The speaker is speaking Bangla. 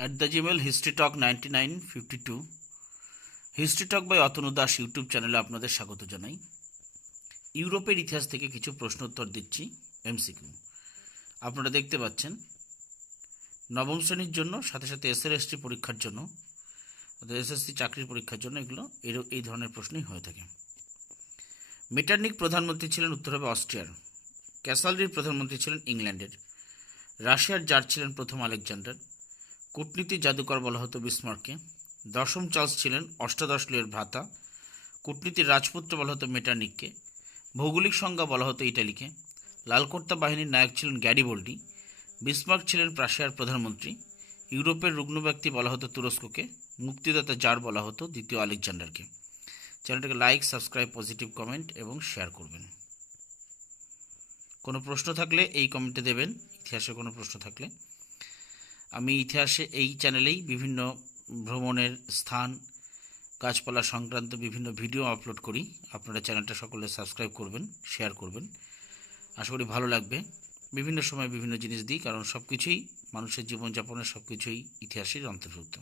At the Gmail history talk ninety nine fifty two history talk by Atanu Das YouTube চ্যানেলে আপনাদের স্বাগত জানাই। ইউরোপের ইতিহাস থেকে কিছু প্রশ্নোত্তর দিচ্ছি এমসিকিউ আপনারা দেখতে পাচ্ছেন, নবম শ্রেণির জন্য, সাথে সাথে এসএলএসটি পরীক্ষার জন্য এসএসসি চাকরির পরীক্ষার জন্য এগুলো এর এই ধরনের প্রশ্নই হয়ে থাকে। মেটার্নিক প্রধানমন্ত্রী ছিলেন উত্তর হবে অস্ট্রিয়ার, ক্যাসালরির প্রধানমন্ত্রী ছিলেন ইংল্যান্ডের, রাশিয়ার জার ছিলেন প্রথম আলেকজান্ডার কূটনীতি জাদুকর বলা হতো বিসমার্ককে দশম চার্লস ছিলেন অষ্টাদশ লিয়ের ভ্রাতা। কূটনীতির রাজপুত্র বলা হতো মেটানিককে। ভৌগোলিক সংজ্ঞা বলা হতো ইটালিকে। লালকর্তা বাহিনীর নায়ক ছিলেন গ্যারিবোল্ডি। বিসমার্ক ছিলেন প্রাশিয়ার প্রধানমন্ত্রী। ইউরোপের রুগ্ন ব্যক্তি বলা হতো তুরস্ককে। মুক্তিদাতা যার বলা হতো দ্বিতীয় আলেকজান্ডারকে। চ্যানেলটাকে লাইক, সাবস্ক্রাইব, পজিটিভ কমেন্ট এবং শেয়ার করবেন। কোনো প্রশ্ন থাকলে এই কমেন্টে দেবেন। ইতিহাসে কোনো প্রশ্ন থাকলে। আমি ইতিহাসে এই চ্যানেলেই বিভিন্ন ভ্রমণের স্থান, গাছপালা সংক্রান্ত বিভিন্ন ভিডিও আপলোড করি। আপনারা চ্যানেলটা সকলে সাবস্ক্রাইব করবেন, শেয়ার করবেন। আশা করি ভালো লাগবে। বিভিন্ন সময় বিভিন্ন জিনিস দিই, কারণ সব কিছুই মানুষের জীবনযাপনের সব কিছুই ইতিহাসের অন্তর্ভুক্ত।